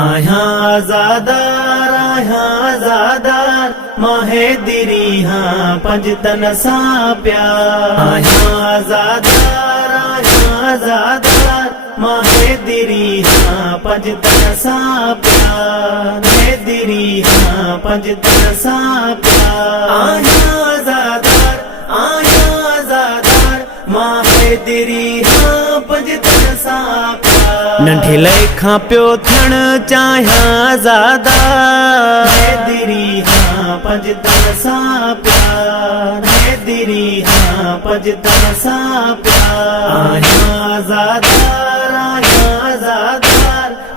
आया आजादार माहे दिरी हाँ पंजतन सा प्यार। आया आजादार माहे दिरी हाँ पंजतन सा प्यार। माहे दिरी हाँ पंजतन सा प्यार। आया आजादार माहे दिरी हाँ पंजतन सा प्यार। नंढे लेखा पियो थियण चाहियां आजादार। माहे दिरी हाँ पंजतन सा प्यार। माहे दिरी हाँ पंजतन सा प्यार। आया आजादार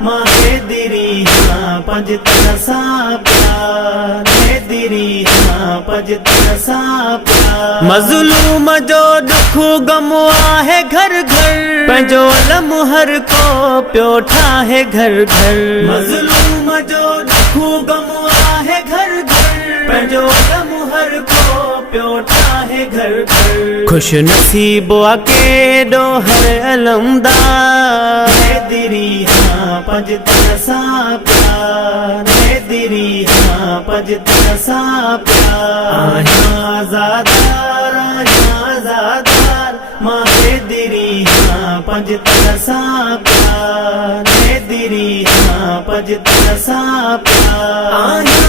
माहे दिरी हाँ पंजतन सा प्यार। माहे दिरी हाँ पंजतन सा प्यार। मज़लूम जो दुख गम आहे घर घर पंहिंजो अलम हर को पियो ठाहे घर घर। मज़लूम जो दुख गम आहे घर घर पंहिंजो अलम हर को पियो ठाहे घर घर। खुश नसीब केॾो हर अलमदार। माहे दिरी हाँ पंजतन सा प्यार। माहे दिरी हाँ पंजतन सा प्यार। आया आजादार माहे दिरी हाँ पंजतन सा प्यार। माहे दिरी हाँ पंजतन सा प्यार। आया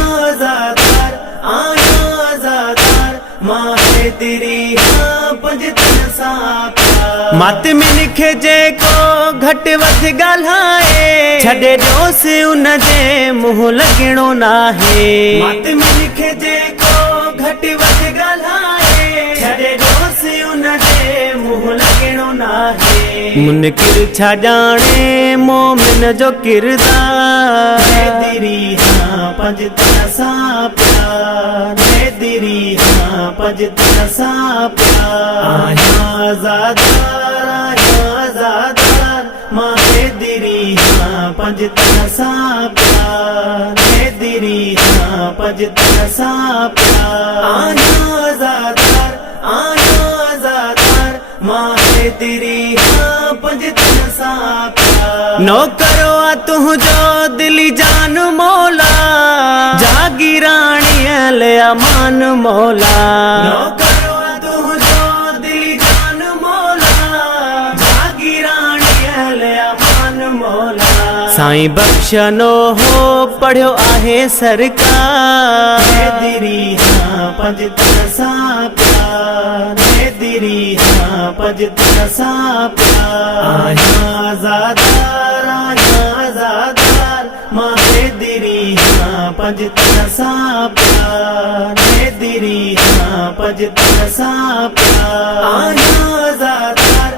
आजादार माहे दिरी हाँ पंजतन सा प्यार। मात मिनखे जेको घट वध ॻाल्हाए छॾे ॾियोसि उन जे मुंहुं लॻणो नाहे। मात मिनखे जेको घट वध ॻाल्हाए छॾे ॾियोसि उन जे मुंहुं लॻणो नाहे। मुनकिर छा ॼाणे मोमिन जो किरदार। माहे दिरी हाँ पंजतन सा प्यार। माहे दिरी हाँ पंजतन सा प्यार। आया आजादार माहे दिरी हाँ पंजतन सा प्यार। माहे दिरी हाँ पंजतन सा प्यार। आया आजादार माहे दिरी हाँ पंजतन सा प्यार। नौकरो आ तुझो दिली जान मौला जागीराणी ले अमान मौला। नौकरो आ तुझो दिली जान मौला जागीराणी ले अमान मौला। साईं बख्शनो हो पढ़ियो आहे सरकार। माहे दिरी हाँ पंजतन सा प्यार। माहे दिरी हाँ पंजतन सा प्यार। आया आजादार माहे दिरी हाँ पंजतन सा प्यार। माहे दिरी हाँ पंजतन सा प्यार। आया आजादार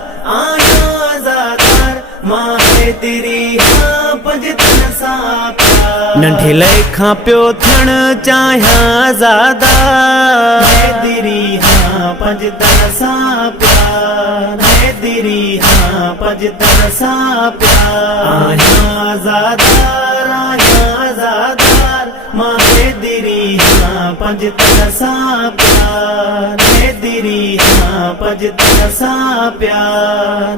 माहे दिरी हाँ पंजतन सा प्यार। नंढे लेखा पियो थियण चाहियां आजादार। माहे दिरी हाँ पंजतन सा प्यार। माहे दिरी हाँ पंजतन सा प्यार। आया आजादार माहे दिरी हाँ पंजतन सा प्यार। माहे दिरी हाँ पंजतन सा प्यार।